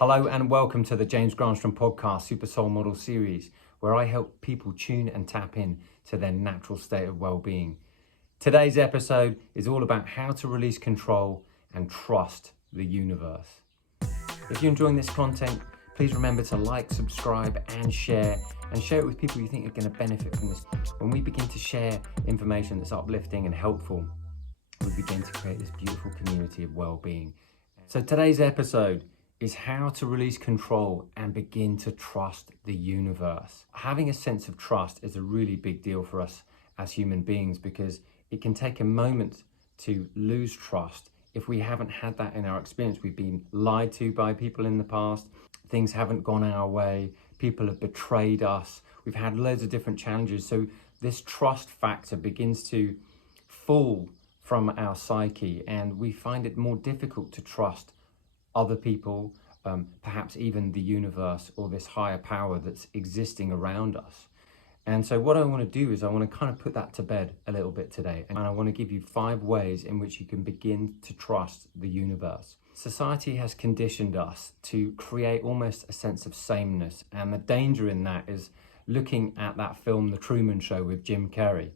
Hello and welcome to the James Granström podcast Super Soul Model series, where I help people tune and tap in to their natural state of well-being. Today's episode is all about how to release control and trust the universe. If you're enjoying this content, please remember to like, subscribe and share it with people you think are going to benefit from this. When we begin to share information that's uplifting and helpful, we begin to create this beautiful community of well-being. So today's episode is how to release control and begin to trust the universe. Having a sense of trust is a really big deal for us as human beings because it can take a moment to lose trust if we haven't had that in our experience. We've been lied to by people in the past, things haven't gone our way, people have betrayed us, we've had loads of different challenges. So this trust factor begins to fall from our psyche and we find it more difficult to trust other people, perhaps even the universe or this higher power that's existing around us. And so what I want to do is I want to kind of put that to bed a little bit today. And I want to give you 5 ways in which you can begin to trust the universe. Society has conditioned us to create almost a sense of sameness. And the danger in that is looking at that film, The Truman Show with Jim Carrey.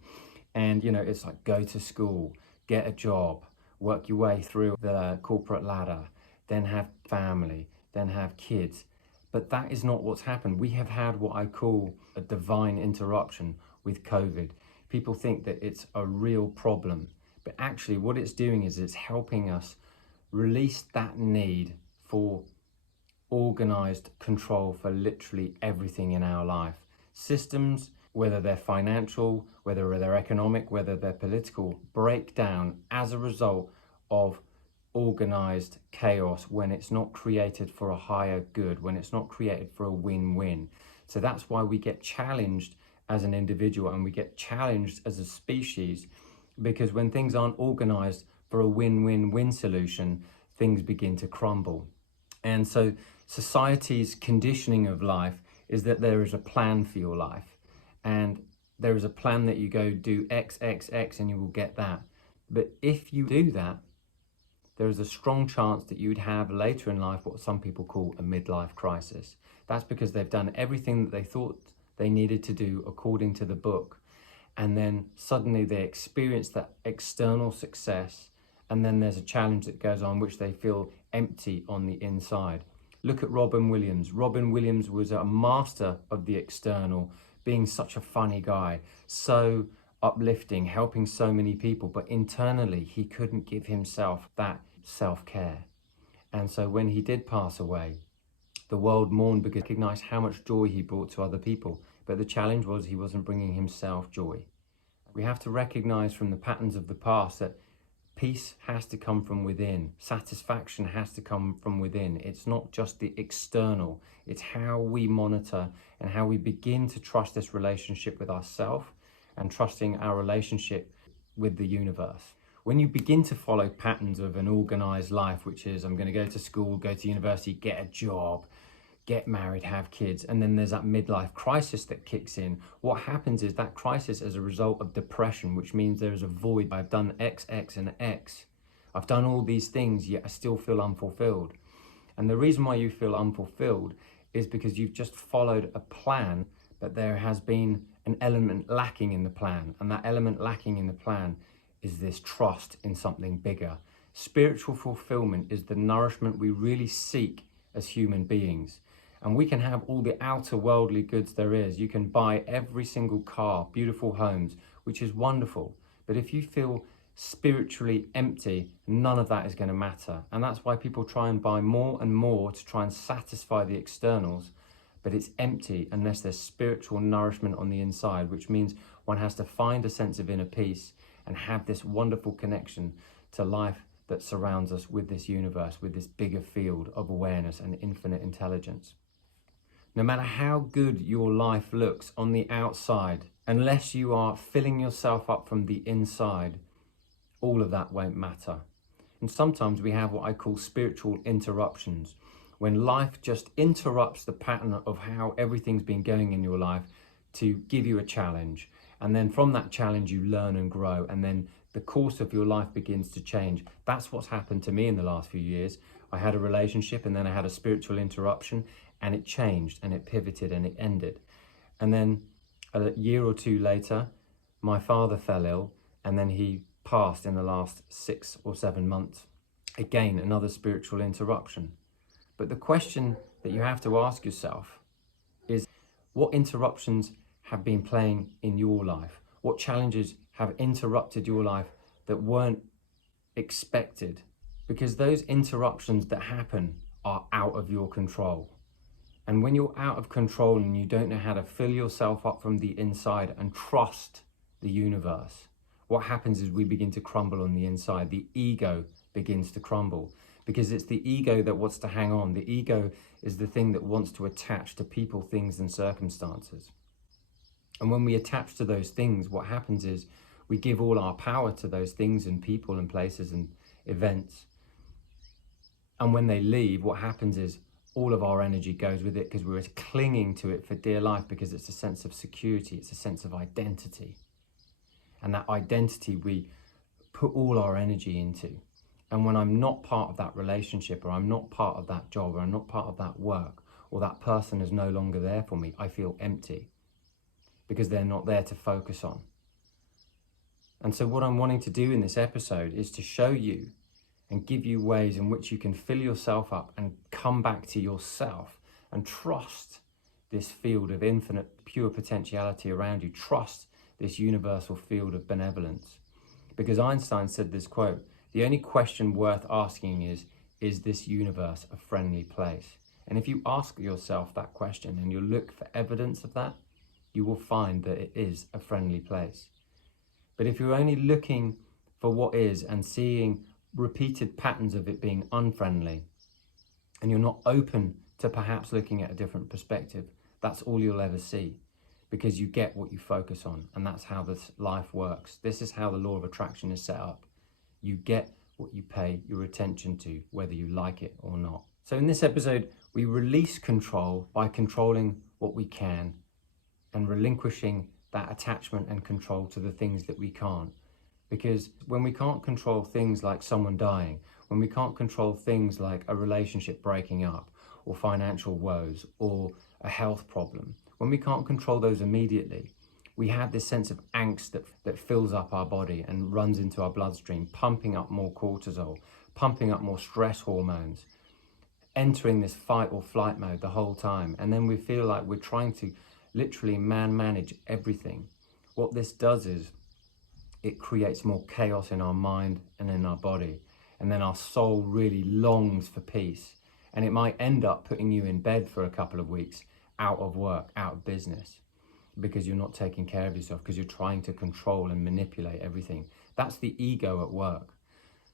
And, you know, it's like go to school, get a job, work your way through the corporate ladder, then have family, then have kids. But that is not what's happened. We have had what I call a divine interruption with COVID. People think that it's a real problem, but actually what it's doing is it's helping us release that need for organized control for literally everything in our life. Systems, whether they're financial, whether they're economic, whether they're political, break down as a result of organized chaos when it's not created for a higher good, when it's not created for a win-win. So that's why we get challenged as an individual and we get challenged as a species, because when things aren't organized for a win-win-win solution, things begin to crumble. And so society's conditioning of life is that there is a plan for your life and there is a plan that you go do X, X, X and you will get that. But if you do that, there is a strong chance that you would have later in life what some people call a midlife crisis. That's because they've done everything that they thought they needed to do according to the book. And then suddenly they experience that external success. And then there's a challenge that goes on which they feel empty on the inside. Look at Robin Williams. Robin Williams was a master of the external, being such a funny guy, so uplifting, helping so many people, but internally he couldn't give himself that self-care. And so when he did pass away, the world mourned because he recognized how much joy he brought to other people. But the challenge was he wasn't bringing himself joy. We have to recognize from the patterns of the past that peace has to come from within. Satisfaction has to come from within. It's not just the external. It's how we monitor and how we begin to trust this relationship with ourselves and trusting our relationship with the universe. When you begin to follow patterns of an organized life, which is I'm going to go to school, go to university, get a job, get married, have kids, and then there's that midlife crisis that kicks in, what happens is that crisis as a result of depression, which means there is a void. I've done X, X, and X. I've done all these things, yet I still feel unfulfilled. And the reason why you feel unfulfilled is because you've just followed a plan, but there has been an element lacking in the plan. And that element lacking in the plan is this trust in something bigger. Spiritual fulfillment is the nourishment we really seek as human beings. And we can have all the outer worldly goods there is. You can buy every single car, beautiful homes, which is wonderful. But if you feel spiritually empty, none of that is going to matter. And that's why people try and buy more and more to try and satisfy the externals. But it's empty unless there's spiritual nourishment on the inside, which means one has to find a sense of inner peace and have this wonderful connection to life that surrounds us with this universe, with this bigger field of awareness and infinite intelligence. No matter how good your life looks on the outside, unless you are filling yourself up from the inside, all of that won't matter. And sometimes we have what I call spiritual interruptions, when life just interrupts the pattern of how everything's been going in your life to give you a challenge. And then from that challenge, you learn and grow. And then the course of your life begins to change. That's what's happened to me in the last few years. I had a relationship and then I had a spiritual interruption, and it changed and it pivoted and it ended. And then a year or two later, my father fell ill and then he passed in the last 6 or 7 months. Again, another spiritual interruption. But the question that you have to ask yourself is, what interruptions have been playing in your life? What challenges have interrupted your life that weren't expected? Because those interruptions that happen are out of your control. And when you're out of control and you don't know how to fill yourself up from the inside and trust the universe, what happens is we begin to crumble on the inside. The ego begins to crumble, because it's the ego that wants to hang on. The ego is the thing that wants to attach to people, things, and circumstances. And when we attach to those things, what happens is we give all our power to those things and people and places and events. And when they leave, what happens is all of our energy goes with it, because we're clinging to it for dear life, because it's a sense of security, it's a sense of identity. And that identity we put all our energy into. And when I'm not part of that relationship, or I'm not part of that job, or I'm not part of that work, or that person is no longer there for me, I feel empty, because they're not there to focus on. And so what I'm wanting to do in this episode is to show you and give you ways in which you can fill yourself up and come back to yourself and trust this field of infinite pure potentiality around you. Trust this universal field of benevolence. Because Einstein said this quote, "The only question worth asking is this universe a friendly place?" And if you ask yourself that question and you look for evidence of that, you will find that it is a friendly place. But if you're only looking for what is and seeing repeated patterns of it being unfriendly, and you're not open to perhaps looking at a different perspective, that's all you'll ever see, because you get what you focus on. And that's how this life works. This is how the law of attraction is set up. You get what you pay your attention to, whether you like it or not. So in this episode, we release control by controlling what we can and relinquishing that attachment and control to the things that we can't. Because when we can't control things like someone dying, when we can't control things like a relationship breaking up, or financial woes, or a health problem, when we can't control those immediately, we have this sense of angst that fills up our body and runs into our bloodstream, pumping up more cortisol, pumping up more stress hormones, entering this fight or flight mode the whole time. And then we feel like we're trying to literally manage everything. What this does is it creates more chaos in our mind and in our body. And then our soul really longs for peace. And it might end up putting you in bed for a couple of weeks, out of work, out of business, because you're not taking care of yourself, because you're trying to control and manipulate everything. That's the ego at work.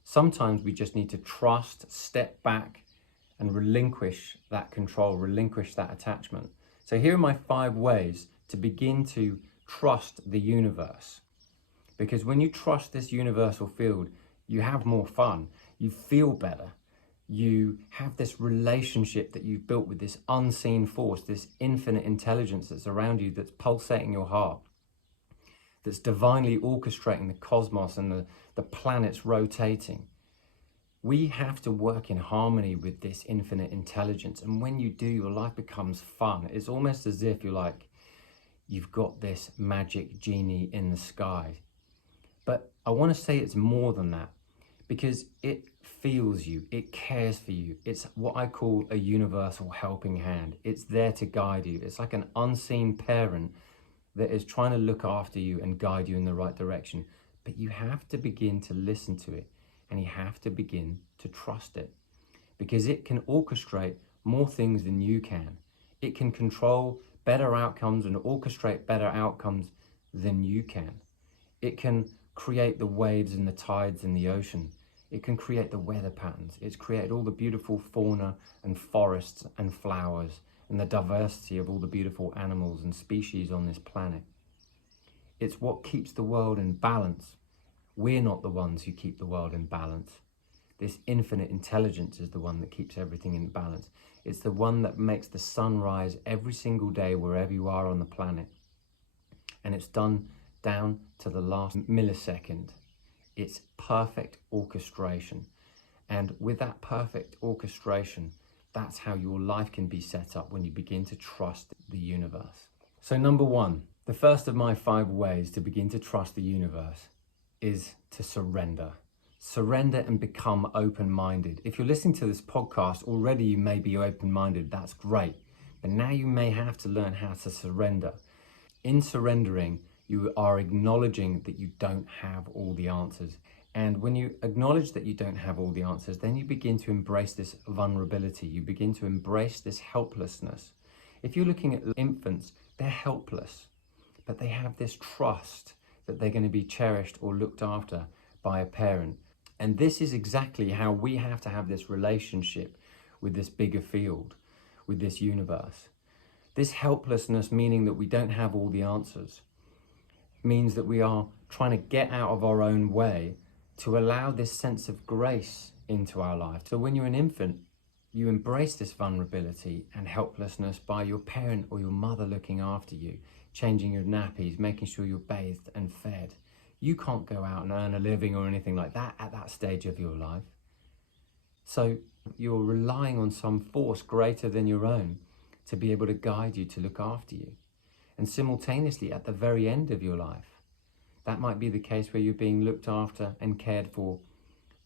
Sometimes we just need to trust, step back, and relinquish that control, relinquish that attachment. So here are my 5 ways to begin to trust the universe. Because when you trust this universal field, you have more fun, you feel better, you have this relationship that you've built with this unseen force, this infinite intelligence that's around you, that's pulsating your heart, that's divinely orchestrating the cosmos and the planets rotating. We have to work in harmony with this infinite intelligence. And when you do, your life becomes fun. It's almost as if you've got this magic genie in the sky. But I want to say it's more than that, because it feels you, it cares for you. It's what I call a universal helping hand. It's there to guide you. It's like an unseen parent that is trying to look after you and guide you in the right direction. But you have to begin to listen to it, and you have to begin to trust it, because it can orchestrate more things than you can. It can control better outcomes and orchestrate better outcomes than you can. It can create the waves and the tides in the ocean. It can create the weather patterns. It's created all the beautiful fauna and forests and flowers and the diversity of all the beautiful animals and species on this planet. It's what keeps the world in balance. We're not the ones who keep the world in balance. This infinite intelligence is the one that keeps everything in balance. It's the one that makes the sun rise every single day wherever you are on the planet. And it's done down to the last millisecond. It's perfect orchestration. And with that perfect orchestration, that's how your life can be set up when you begin to trust the universe. So number one, the first of my 5 ways to begin to trust the universe is to surrender. Surrender and become open-minded. If you're listening to this podcast, already you may be open-minded, that's great. But now you may have to learn how to surrender. In surrendering, you are acknowledging that you don't have all the answers. And when you acknowledge that you don't have all the answers, then you begin to embrace this vulnerability. You begin to embrace this helplessness. If you're looking at infants, they're helpless, but they have this trust that they're going to be cherished or looked after by a parent. And this is exactly how we have to have this relationship with this bigger field, with this universe. This helplessness, meaning that we don't have all the answers, means that we are trying to get out of our own way to allow this sense of grace into our life. So when you're an infant, you embrace this vulnerability and helplessness by your parent or your mother looking after you, changing your nappies, making sure you're bathed and fed. You can't go out and earn a living or anything like that at that stage of your life. So you're relying on some force greater than your own to be able to guide you, to look after you. And simultaneously, at the very end of your life, that might be the case where you're being looked after and cared for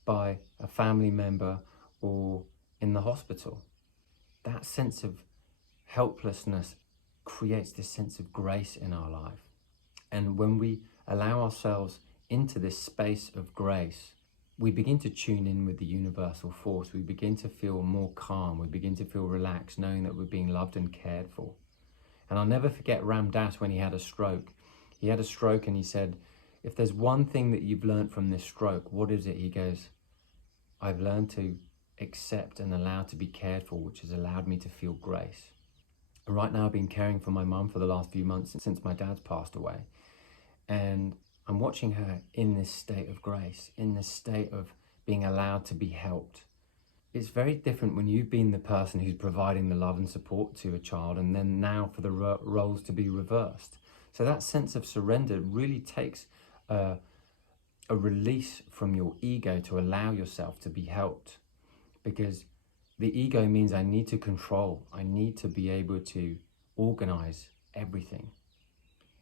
by a family member or in the hospital. That sense of helplessness creates this sense of grace in our life. And when we allow ourselves into this space of grace, we begin to tune in with the universal force. We begin to feel more calm. We begin to feel relaxed, knowing that we're being loved and cared for. And I'll never forget Ram Dass when he had a stroke. He had a stroke and he said, if there's one thing that you've learned from this stroke, what is it? He goes, I've learned to accept and allow to be cared for, which has allowed me to feel grace. And right now I've been caring for my mum for the last few months since my dad's passed away. And I'm watching her in this state of grace, in this state of being allowed to be helped. It's very different when you've been the person who's providing the love and support to a child, and then now for the roles to be reversed. So that sense of surrender really takes a release from your ego to allow yourself to be helped. Because the ego means I need to control, I need to be able to organize everything.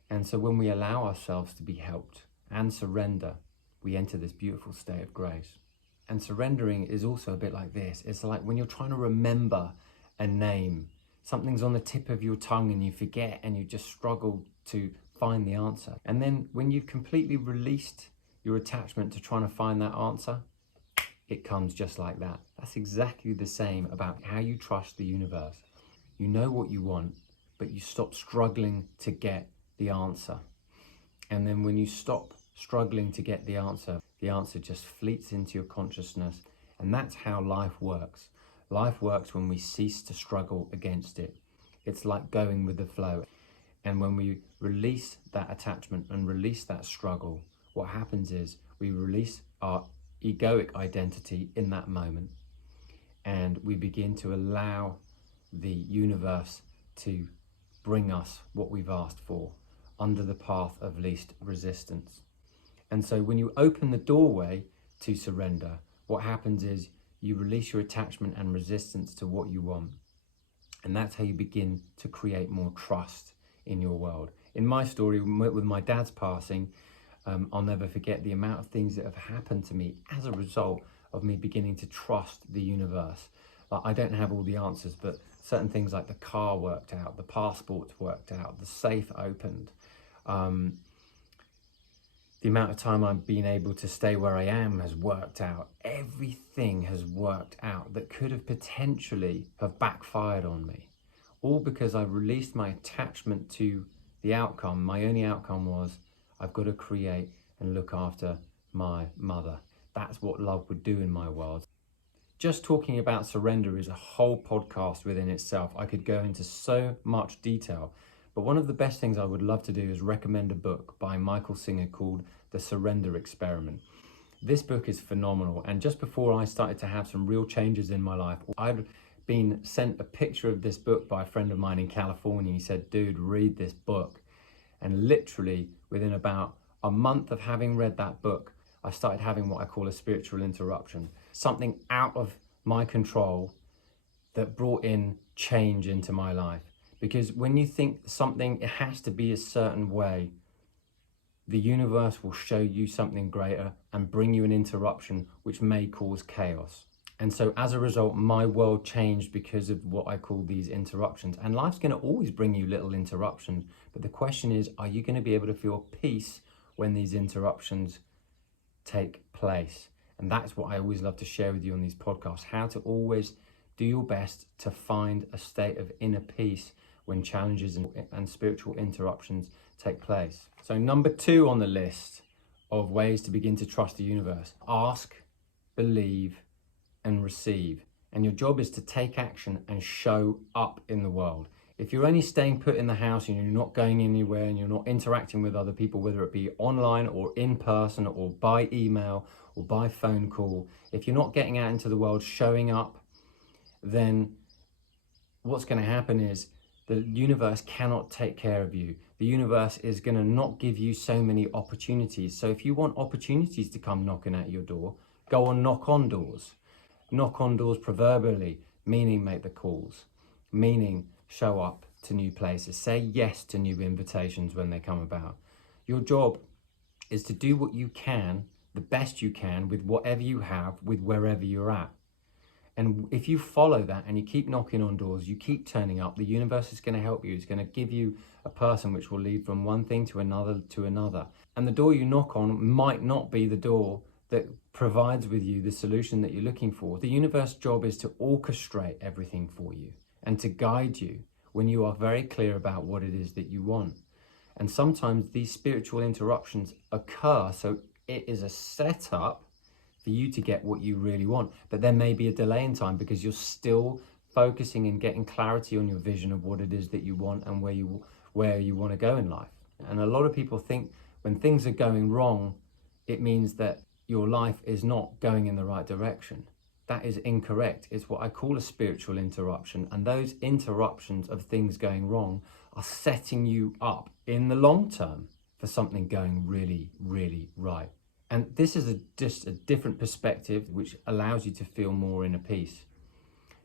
And so when we allow ourselves to be helped and surrender, we enter this beautiful state of grace. And surrendering is also a bit like this. It's like when you're trying to remember a name, something's on the tip of your tongue and you forget and you just struggle to find the answer. And then when you've completely released your attachment to trying to find that answer, it comes just like that. That's exactly the same about how you trust the universe. You know what you want, but you stop struggling to get the answer. And then when you stop struggling to get the answer just fleets into your consciousness. And that's how life works. Life works when we cease to struggle against it. It's like going with the flow. And when we release that attachment and release that struggle, what happens is we release our egoic identity in that moment, and we begin to allow the universe to bring us what we've asked for under the path of least resistance. And so when you open the doorway to surrender, what happens is you release your attachment and resistance to what you want. And that's how you begin to create more trust in your world. In my story, with my dad's passing, I'll never forget the amount of things that have happened to me as a result of me beginning to trust the universe. Like, I don't have all the answers, but certain things like the car worked out, the passports worked out, the safe opened. The amount of time I've been able to stay where I am has worked out. Everything has worked out that could have potentially have backfired on me. All because I released my attachment to the outcome. My only outcome was, I've got to create and look after my mother. That's what love would do in my world. Just talking about surrender is a whole podcast within itself. I could go into so much detail, but one of the best things I would love to do is recommend a book by Michael Singer called The Surrender Experiment. This book is phenomenal. And just before I started to have some real changes in my life, I'd been sent a picture of this book by a friend of mine in California. He said, dude, read this book. And literally within about a month of having read that book, I started having what I call a spiritual interruption, something out of my control that brought in change into my life. Because when you think something, it has to be a certain way, the universe will show you something greater and bring you an interruption which may cause chaos. And so as a result, my world changed because of what I call these interruptions. And life's going to always bring you little interruptions. But the question is, are you going to be able to feel peace when these interruptions take place? And that's what I always love to share with you on these podcasts, how to always do your best to find a state of inner peace when challenges and spiritual interruptions take place. So number 2 on the list of ways to begin to trust the universe: ask, believe, and receive. And your job is to take action and show up in the world. If you're only staying put in the house and you're not going anywhere and you're not interacting with other people, whether it be online or in person or by email or by phone call, if you're not getting out into the world, showing up, then what's going to happen is the universe cannot take care of you. The universe is going to not give you so many opportunities. So if you want opportunities to come knocking at your door, go and knock on doors. Knock on doors proverbially, meaning make the calls, meaning show up to new places. Say yes to new invitations when they come about. Your job is to do what you can, the best you can, with whatever you have, with wherever you're at. And if you follow that and you keep knocking on doors, you keep turning up, the universe is going to help you. It's going to give you a person which will lead from one thing to another to another. And the door you knock on might not be the door that provides with you the solution that you're looking for. The universe's job is to orchestrate everything for you and to guide you when you are very clear about what it is that you want. And sometimes these spiritual interruptions occur, so it is a setup for you to get what you really want. But there may be a delay in time because you're still focusing and getting clarity on your vision of what it is that you want and where you want to go in life. And a lot of people think when things are going wrong, it means that your life is not going in the right direction. That is incorrect. It's what I call a spiritual interruption. And those interruptions of things going wrong are setting you up in the long term for something going really, really right. And this is just a different perspective which allows you to feel more inner peace.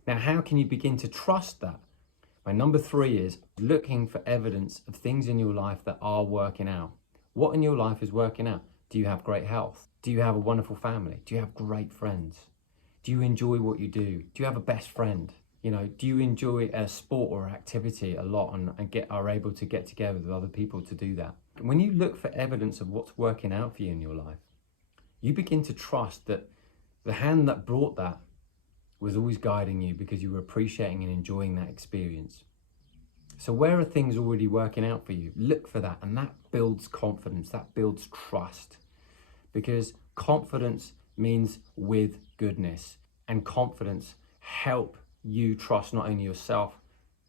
Now, how can you begin to trust that? My number 3 is looking for evidence of things in your life that are working out. What in your life is working out? Do you have great health? Do you have a wonderful family? Do you have great friends? Do you enjoy what you do? Do you have a best friend? Do you enjoy a sport or activity a lot and are able to get together with other people to do that? When you look for evidence of what's working out for you in your life, you begin to trust that the hand that brought that was always guiding you because you were appreciating and enjoying that experience. So where are things already working out for you? Look for that, and that builds confidence, that builds trust. Because confidence means with goodness, and confidence help you trust not only yourself,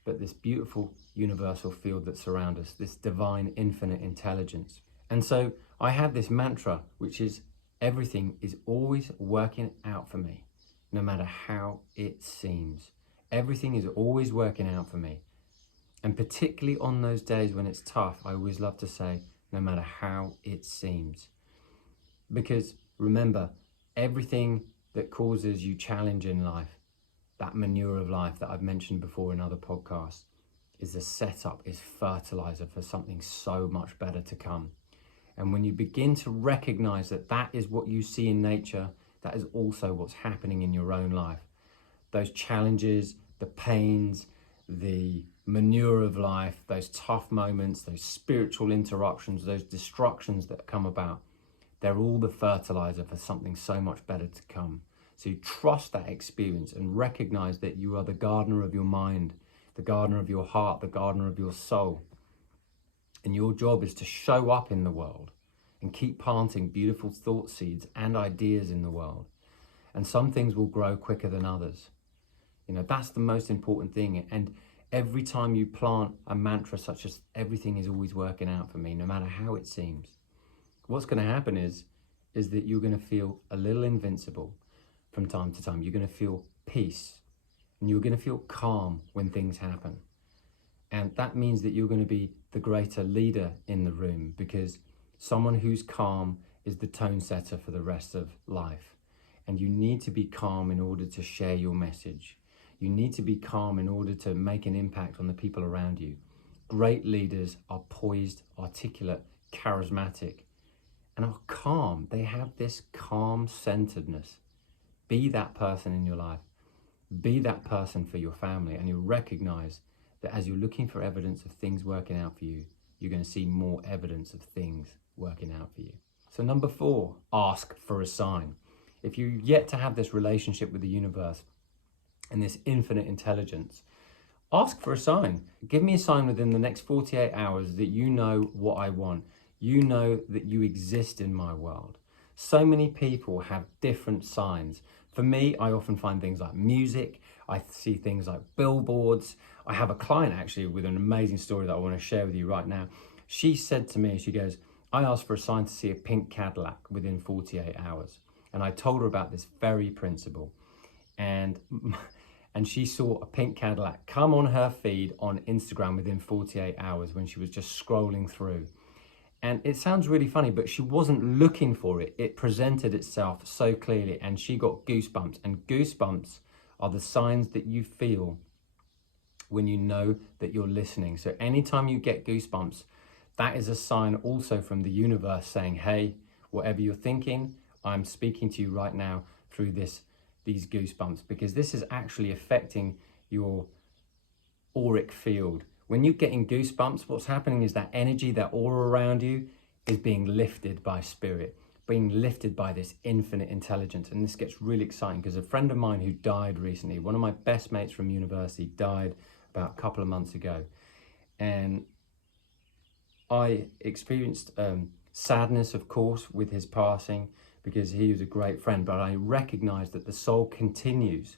but this beautiful universal field that surrounds us, this divine infinite intelligence. And so I have this mantra, which is everything is always working out for me, no matter how it seems. Everything is always working out for me. And particularly on those days when it's tough, I always love to say, no matter how it seems. Because remember, everything that causes you challenge in life, that manure of life that I've mentioned before in other podcasts, is a setup, is fertilizer for something so much better to come. And when you begin to recognize that that is what you see in nature, that is also what's happening in your own life. Those challenges, the pains, the manure of life, those tough moments, those spiritual interruptions, those destructions that come about, they're all the fertilizer for something so much better to come. So you trust that experience and recognize that you are the gardener of your mind, the gardener of your heart, the gardener of your soul. And your job is to show up in the world and keep planting beautiful thought seeds and ideas in the world. And some things will grow quicker than others. That's the most important thing. And every time you plant a mantra such as everything is always working out for me, no matter how it seems, what's going to happen is that you're going to feel a little invincible from time to time. You're going to feel peace and you're going to feel calm when things happen. And that means that you're going to be the greater leader in the room, because someone who's calm is the tone setter for the rest of life. And you need to be calm in order to share your message. You need to be calm in order to make an impact on the people around you. Great leaders are poised, articulate, charismatic, and are calm. They have this calm centeredness. Be that person in your life. Be that person for your family, and you'll recognize that as you're looking for evidence of things working out for you, you're going to see more evidence of things working out for you. So number 4, ask for a sign. If you're yet to have this relationship with the universe and this infinite intelligence, ask for a sign. Give me a sign within the next 48 hours that you know what I want. You know that you exist in my world. So many people have different signs. For me, I often find things like music. I see things like billboards. I have a client actually with an amazing story that I want to share with you right now. She said to me, she goes, I asked for a sign to see a pink Cadillac within 48 hours. And I told her about this very principle. And she saw a pink Cadillac come on her feed on Instagram within 48 hours when she was just scrolling through. And it sounds really funny, but she wasn't looking for it. It presented itself so clearly and she got goosebumps. And goosebumps are the signs that you feel when you know that you're listening. So anytime you get goosebumps, that is a sign also from the universe saying, hey, whatever you're thinking, I'm speaking to you right now through these goosebumps, because this is actually affecting your auric field. When you're getting goosebumps, what's happening is that energy, that aura around you is being lifted by spirit, being lifted by this infinite intelligence. And this gets really exciting because a friend of mine who died recently, one of my best mates from university, died about a couple of months ago. And I experienced sadness, of course, with his passing because he was a great friend, but I recognized that the soul continues.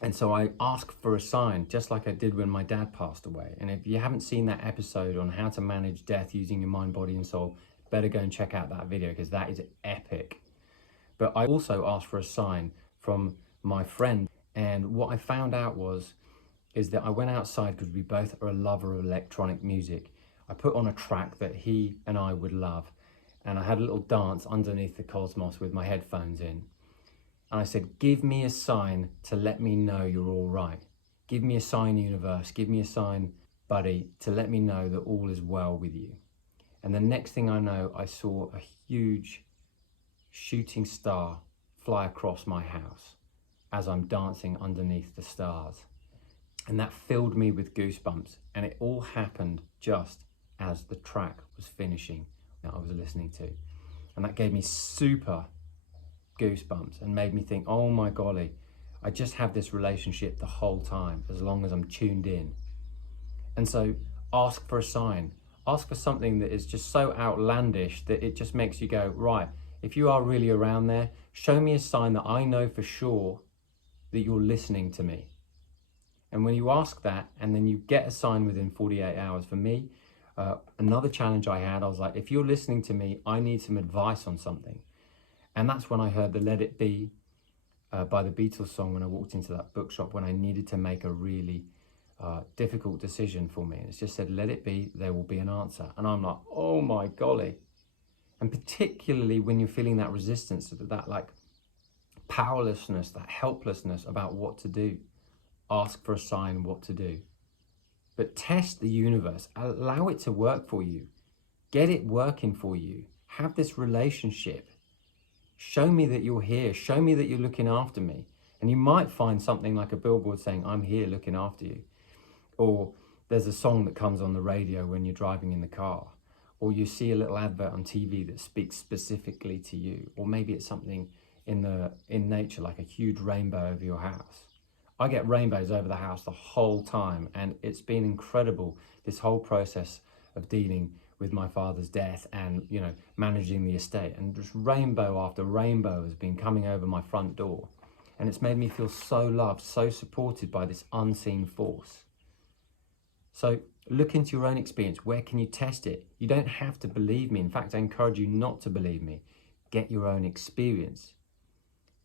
And so I asked for a sign, just like I did when my dad passed away. And if you haven't seen that episode on how to manage death using your mind, body, and soul, better go and check out that video because that is epic. But I also asked for a sign from my friend. And what I found out is that I went outside because we both are a lover of electronic music. I put on a track that he and I would love. And I had a little dance underneath the cosmos with my headphones in. And I said, give me a sign to let me know you're all right. Give me a sign, universe. Give me a sign, buddy, to let me know that all is well with you. And the next thing I know, I saw a huge shooting star fly across my house as I'm dancing underneath the stars. And that filled me with goosebumps. And it all happened just as the track was finishing that I was listening to. And that gave me super goosebumps and made me think, oh my golly, I just have this relationship the whole time as long as I'm tuned in. And so ask for a sign. Ask for something that is just so outlandish that it just makes you go, right, if you are really around there, show me a sign that I know for sure that you're listening to me. And when you ask that and then you get a sign within 48 hours, for me, another challenge I had, I was like, if you're listening to me, I need some advice on something. And that's when I heard the Let It Be by the Beatles song when I walked into that bookshop when I needed to make a really difficult decision for me. And it's just said, let it be, there will be an answer. And I'm like, oh my golly. And particularly when you're feeling that resistance, that like powerlessness, that helplessness about what to do, ask for a sign what to do. But test the universe, allow it to work for you. Get it working for you. Have this relationship. Show me that you're here. Show me that you're looking after me. And you might find something like a billboard saying, I'm here looking after you. Or there's a song that comes on the radio when you're driving in the car. Or you see a little advert on TV that speaks specifically to you. Or maybe it's something in nature, like a huge rainbow over your house. I get rainbows over the house the whole time, and it's been incredible, this whole process of dealing with my father's death and, you know, managing the estate. And just rainbow after rainbow has been coming over my front door. And it's made me feel so loved, so supported by this unseen force. So look into your own experience. Where can you test it? You don't have to believe me. In fact, I encourage you not to believe me. Get your own experience.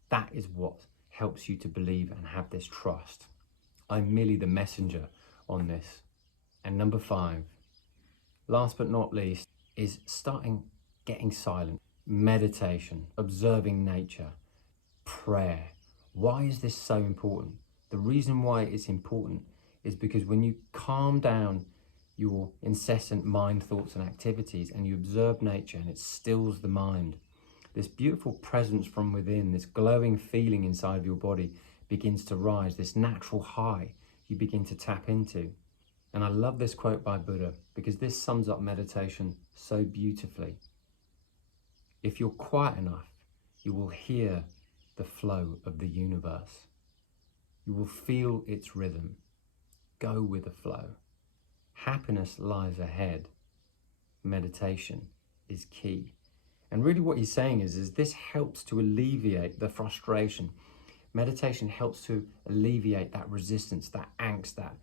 That is what helps you to believe and have this trust. I'm merely the messenger on this. And number 5, last but not least, is starting getting silent, meditation, observing nature, prayer. Why is this so important? The reason why it's important is because when you calm down your incessant mind thoughts and activities and you observe nature and it stills the mind, this beautiful presence from within, this glowing feeling inside of your body begins to rise, this natural high you begin to tap into. And I love this quote by Buddha because this sums up meditation so beautifully. If you're quiet enough, you will hear the flow of the universe. You will feel its rhythm. Go with the flow. Happiness lies ahead. Meditation is key. And really what he's saying is this helps to alleviate the frustration. Meditation helps to alleviate that resistance, that angst, that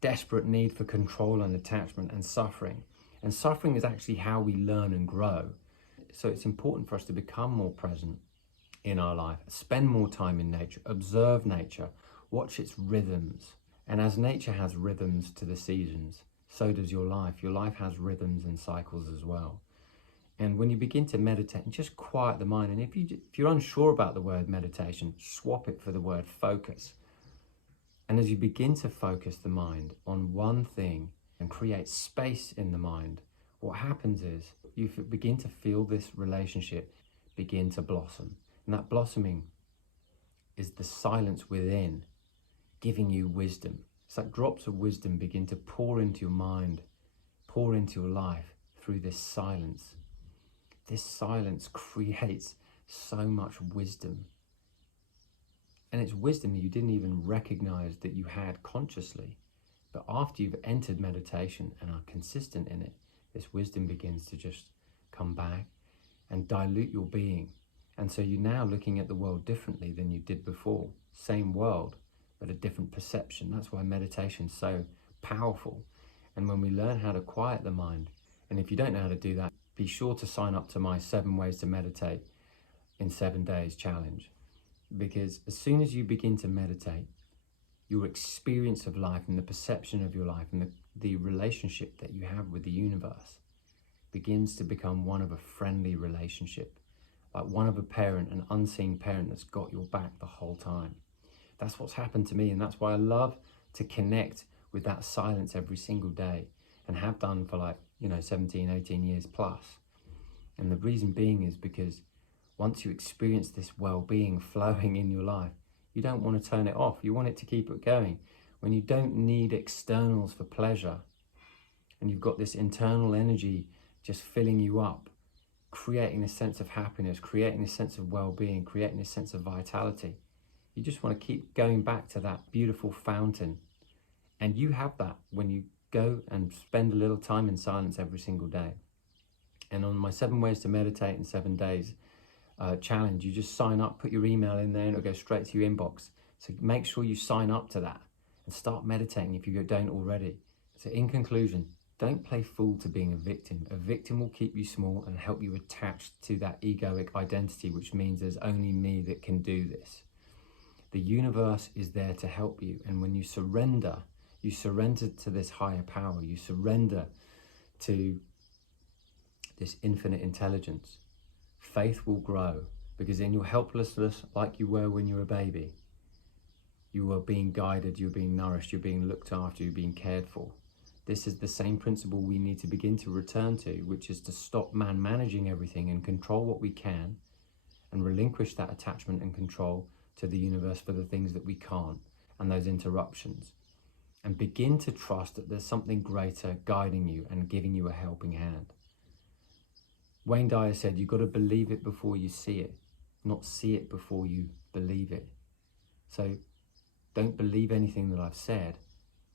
desperate need for control and attachment and suffering. And suffering is actually how we learn and grow. So it's important for us to become more present in our life, spend more time in nature, observe nature, watch its rhythms. And as nature has rhythms to the seasons, so does your life. Your life has rhythms and cycles as well. And when you begin to meditate and just quiet the mind, and if you're unsure about the word meditation, swap it for the word focus. And as you begin to focus the mind on one thing and create space in the mind, what happens is you begin to feel this relationship begin to blossom. And that blossoming is the silence within giving you wisdom. It's like drops of wisdom begin to pour into your mind, pour into your life through this silence. This silence creates so much wisdom. And it's wisdom you didn't even recognize that you had consciously. But after you've entered meditation and are consistent in it, this wisdom begins to just come back and dilute your being. And so you're now looking at the world differently than you did before. Same world, but a different perception. That's why meditation's so powerful. And when we learn how to quiet the mind, and if you don't know how to do that, be sure to sign up to my 7 Ways to Meditate in 7 Days challenge. Because as soon as you begin to meditate, your experience of life and the perception of your life and the relationship that you have with the universe begins to become one of a friendly relationship, like one of a parent, an unseen parent that's got your back the whole time. That's what's happened to me, and that's why I love to connect with that silence every single day and have done for 17, 18 years plus. And the reason being is because once you experience this well-being flowing in your life, you don't want to turn it off. You want it to keep it going. When you don't need externals for pleasure and you've got this internal energy just filling you up, creating a sense of happiness, creating a sense of well-being, creating a sense of vitality, you just want to keep going back to that beautiful fountain. And you have that when you go and spend a little time in silence every single day. And on my 7 Ways to Meditate in 7 Days challenge, you just sign up, put your email in there, and it'll go straight to your inbox. So make sure you sign up to that and start meditating if you don't already. So in conclusion, don't play fool to being a victim. A victim will keep you small and help you attached to that egoic identity, which means there's only me that can do this. The universe is there to help you. And when you surrender to this higher power, you surrender to this infinite intelligence, faith will grow, because in your helplessness, like you were when you were a baby, you are being guided, you're being nourished, you're being looked after, you're being cared for. This is the same principle we need to begin to return to, which is to stop managing everything and control what we can and relinquish that attachment and control to the universe for the things that we can't and those interruptions. And begin to trust that there's something greater guiding you and giving you a helping hand. Wayne Dyer said, you've got to believe it before you see it, not see it before you believe it. So don't believe anything that I've said.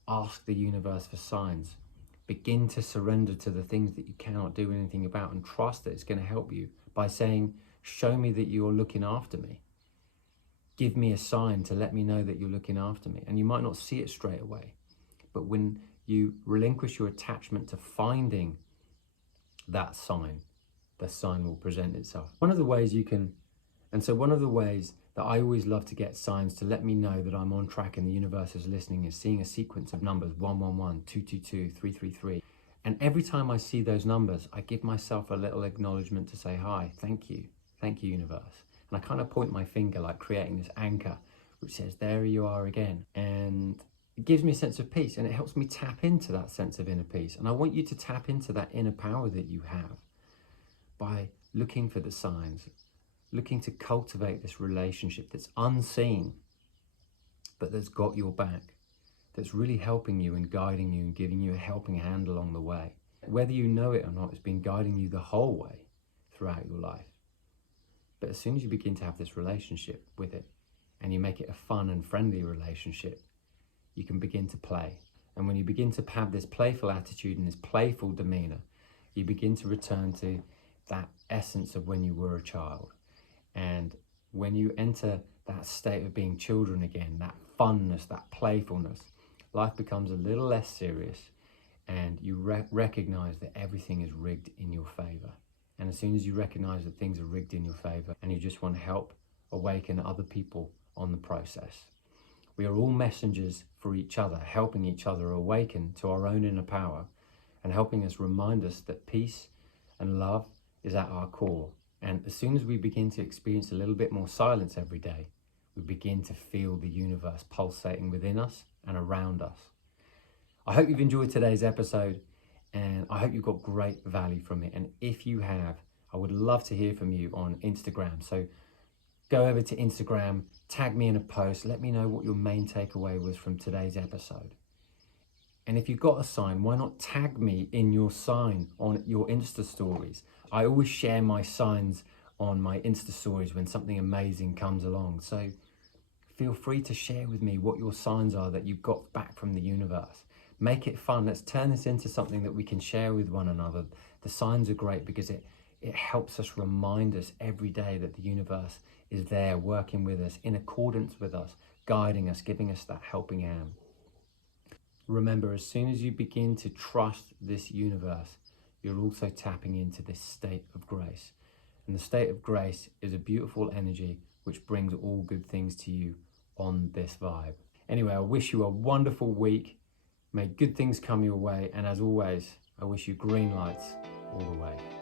Ask the universe for signs. Begin to surrender to the things that you cannot do anything about and trust that it's going to help you by saying, show me that you're looking after me. Give me a sign to let me know that you're looking after me. And you might not see it straight away, but when you relinquish your attachment to finding that sign, the sign will present itself. One of the ways that I always love to get signs to let me know that I'm on track and the universe is listening is seeing a sequence of numbers 111, 222, 333. And every time I see those numbers, I give myself a little acknowledgement to say, hi, thank you, universe. And I kind of point my finger, like creating this anchor, which says, there you are again. And it gives me a sense of peace, and it helps me tap into that sense of inner peace. And I want you to tap into that inner power that you have by looking for the signs, looking to cultivate this relationship that's unseen, but that's got your back, that's really helping you and guiding you and giving you a helping hand along the way. Whether you know it or not, it's been guiding you the whole way throughout your life. But as soon as you begin to have this relationship with it, and you make it a fun and friendly relationship, you can begin to play. And when you begin to have this playful attitude and this playful demeanor, you begin to return to that essence of when you were a child. And when you enter that state of being children again, that funness, that playfulness, life becomes a little less serious, and you recognize that everything is rigged in your favor. And as soon as you recognize that things are rigged in your favor, and you just want to help awaken other people on the process, we are all messengers for each other, helping each other awaken to our own inner power and helping us remind us that peace and love is at our core. And as soon as we begin to experience a little bit more silence every day, we begin to feel the universe pulsating within us and around us. I hope you've enjoyed today's episode, and I hope you've got great value from it. And if you have, I would love to hear from you on Instagram. So go over to Instagram, tag me in a post, let me know what your main takeaway was from today's episode. And if you've got a sign, why not tag me in your sign on your Insta stories? I always share my signs on my Insta stories when something amazing comes along. So feel free to share with me what your signs are that you've got back from the universe. Make it fun. Let's turn this into something that we can share with one another. The signs are great because it helps us remind us every day that the universe is there working with us, in accordance with us, guiding us, giving us that helping hand. Remember, as soon as you begin to trust this universe, you're also tapping into this state of grace. And the state of grace is a beautiful energy which brings all good things to you on this vibe. Anyway, I wish you a wonderful week. May good things come your way. And as always, I wish you green lights all the way.